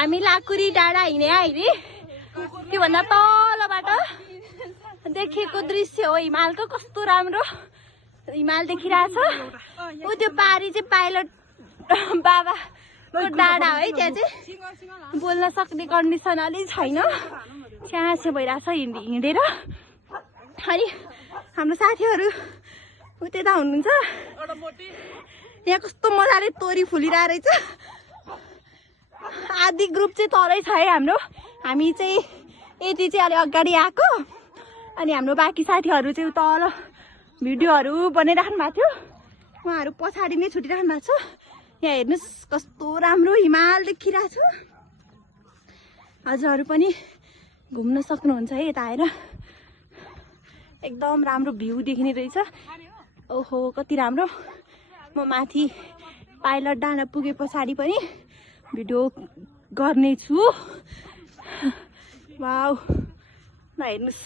हामी लाकुरी डाँडा हिँडे अहिले त्योभन्दा तलबाट देखेको दृश्य हो हिमालको। कस्तो राम्रो हिमाल देखिरहेछ। ऊ त्यो पारी चाहिँ पाइलट बाबाको डाँडा है। त्यहाँ चाहिँ बोल्न सक्ने कन्डिसन अलि छैन, च्यासे भइरहेछ हिँडेर। अनि हाम्रो साथीहरू उतै हुनुहुन्छ। यहाँ कस्तो मजाले तोरी फुलिरहेको रहेछ। आधी ग्रुप चाहिँ तलै छ है हाम्रो। हामी चाहिँ यति चाहिँ अलि अगाडि आएको अनि हाम्रो बाँकी साथीहरू चाहिँ तल भिडियोहरू बनाइराख्नु भएको थियो। उहाँहरू पछाडि नै छुटिराख्नु भएको छ। यहाँ हेर्नुहोस् कस्तो राम्रो हिमाल देखिरहेको छु। हजुरहरू पनि घुम्न सक्नुहुन्छ है यता आएर। एकदम राम्रो भ्यू देखिने रहेछ। ओहो कति राम्रो। म माथि पाइलट डाँडा पुगे पछाडि पनि भिडियो गर्नेछु। वाउ ल हेर्नुहोस्।